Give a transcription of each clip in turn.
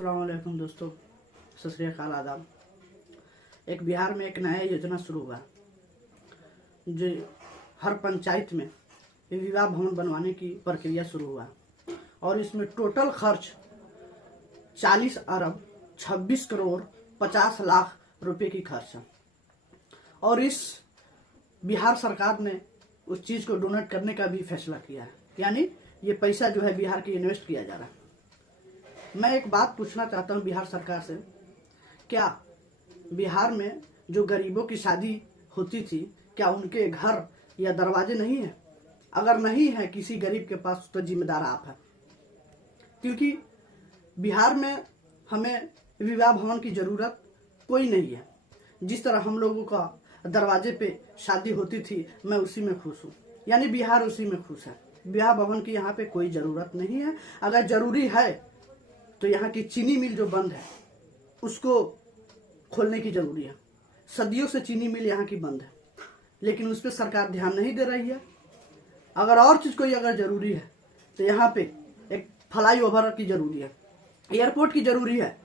अस्सलाम वालेकुम दोस्तों, सत श्री अकाल, आदाब। एक बिहार में एक नया योजना शुरू हुआ जो हर पंचायत में विवाह भवन बनवाने की प्रक्रिया शुरू हुआ और इसमें टोटल खर्च 40 अरब 26 करोड़ 50 लाख रुपए की खर्च है। और इस बिहार सरकार ने उस चीज को डोनेट करने का भी फैसला किया है, यानी ये पैसा जो है बिहार के इन्वेस्ट किया जा रहा है। मैं एक बात पूछना चाहता हूँ बिहार सरकार से, क्या बिहार में जो गरीबों की शादी होती थी, क्या उनके घर या दरवाजे नहीं है? अगर नहीं है किसी गरीब के पास तो जिम्मेदार आप है, क्योंकि बिहार में हमें विवाह भवन की जरूरत कोई नहीं है। जिस तरह हम लोगों का दरवाजे पे शादी होती थी, मैं उसी में खुश हूँ, यानी बिहार उसी में खुश है। विवाह भवन की यहाँ पे कोई जरूरत नहीं है। अगर जरूरी है तो यहाँ की चीनी मिल जो बंद है उसको खोलने की जरूरी है। सदियों से चीनी मिल यहाँ की बंद है, लेकिन उस पर सरकार ध्यान नहीं दे रही है। अगर और चीज कोई अगर जरूरी है तो यहाँ पे एक फ्लाई ओवर की जरूरी है, एयरपोर्ट की जरूरी है।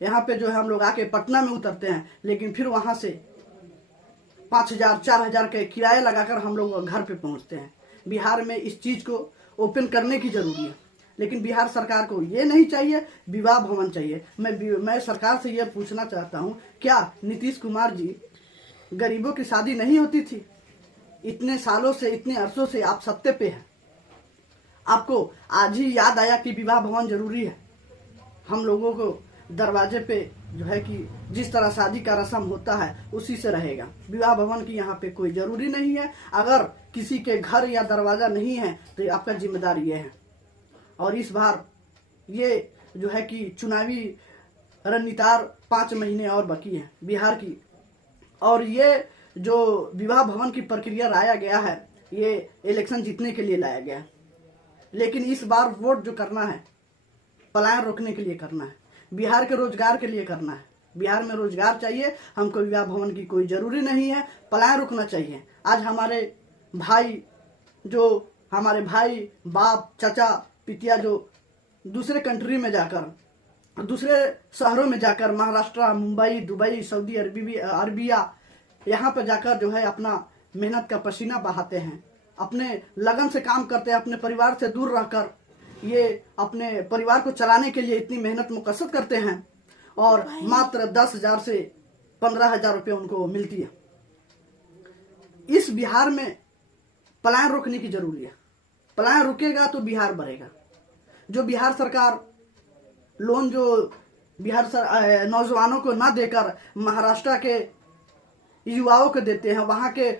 यहाँ पे जो है हम लोग आके पटना में उतरते हैं, लेकिन फिर वहां से 5,000 4,000 के किराया लगाकर हम लोग घर पे पहुंचते हैं। बिहार में इस चीज को ओपन करने की जरूरी है, लेकिन बिहार सरकार को ये नहीं चाहिए, विवाह भवन चाहिए। मैं सरकार से ये पूछना चाहता हूँ, क्या नीतीश कुमार जी गरीबों की शादी नहीं होती थी? इतने सालों से, इतने अरसों से आप सत्ते पे हैं, आपको आज ही याद आया कि विवाह भवन जरूरी है? हम लोगों को दरवाजे पे जो है कि जिस तरह शादी का रस्म होता है उसी से रहेगा। विवाह भवन की यहाँ पे कोई जरूरी नहीं है। अगर किसी के घर या दरवाजा नहीं है तो आपका जिम्मेदार ये है। और इस बार ये जो है कि चुनावी रणनीतार 5 महीने और बाकी है बिहार की, और ये जो विवाह भवन की प्रक्रिया लाया गया है, ये इलेक्शन जीतने के लिए लाया गया है। लेकिन इस बार वोट जो करना है, पलायन रोकने के लिए करना है, बिहार के रोजगार के लिए करना है। बिहार में रोजगार चाहिए, हमको विवाह भवन की कोई जरूरी नहीं है। पलायन रुकना चाहिए। आज हमारे भाई बाप चाचा पितिया जो दूसरे कंट्री में जाकर, दूसरे शहरों में जाकर, Maharashtra, Mumbai, Dubai, Saudi Arabia, यहाँ पर जाकर जो है अपना मेहनत का पसीना बहाते हैं, अपने लगन से काम करते हैं, अपने परिवार से दूर रहकर ये अपने परिवार को चलाने के लिए इतनी मेहनत मुकस्सद करते हैं, और मात्र 10,000 से 15,000 रुपये उनको मिलती है। इस बिहार में पलायन रोकने की जरूरी है। पलायन रुकेगा तो बिहार बढ़ेगा। जो बिहार सरकार लोन जो नौजवानों को ना देकर महाराष्ट्र के युवाओं को देते हैं, वहां के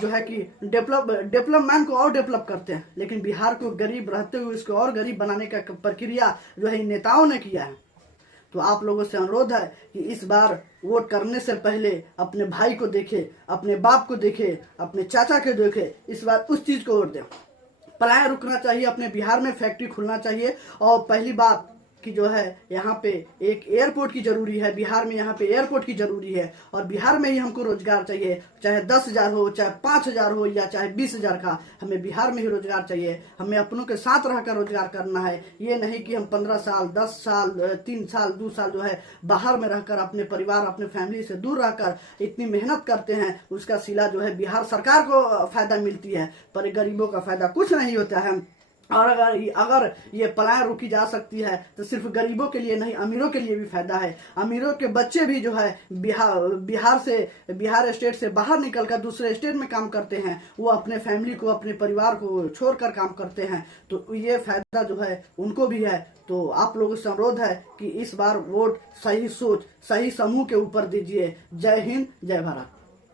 जो है कि डेवलपमेंट को और डेवलप करते हैं, लेकिन बिहार को गरीब रहते हुए इसको और गरीब बनाने का प्रक्रिया जो है नेताओं ने किया है। तो आप लोगों से अनुरोध है कि इस बार वोट करने से पहले अपने भाई को देखे, अपने बाप को देखे, अपने चाचा को देखे, इस बार उस चीज को वोट दें। पलायन रुकना चाहिए, अपने बिहार में फैक्ट्री खुलना चाहिए। और पहली बात कि जो है यहाँ पे एक एयरपोर्ट की जरूरी है। बिहार में यहाँ पे एयरपोर्ट की जरूरी है, और बिहार में ही हमको रोजगार चाहिए, चाहे 10,000 हो, चाहे 5,000 हो, या चाहे 20,000 का, हमें बिहार में ही रोजगार चाहिए। हमें अपनों के साथ रहकर रोजगार करना है। ये नहीं कि हम 15 साल 10 साल 3 साल 2 साल जो है बाहर में रहकर अपने परिवार अपने फैमिली से दूर रहकर इतनी मेहनत करते हैं, उसका सिला जो है बिहार सरकार को फायदा मिलती है, पर गरीबों का फायदा कुछ नहीं होता है। और अगर ये पलायन रुकी जा सकती है तो सिर्फ गरीबों के लिए नहीं, अमीरों के लिए भी फायदा है। अमीरों के बच्चे भी जो है बिहार स्टेट से बाहर निकलकर दूसरे स्टेट में काम करते हैं, वो अपने फैमिली को, अपने परिवार को छोड़कर काम करते हैं, तो ये फायदा जो है उनको भी है। तो आप लोगों से अनुरोध है कि इस बार वोट सही सोच, सही समूह के ऊपर दीजिए। जय हिंद, जय भारत।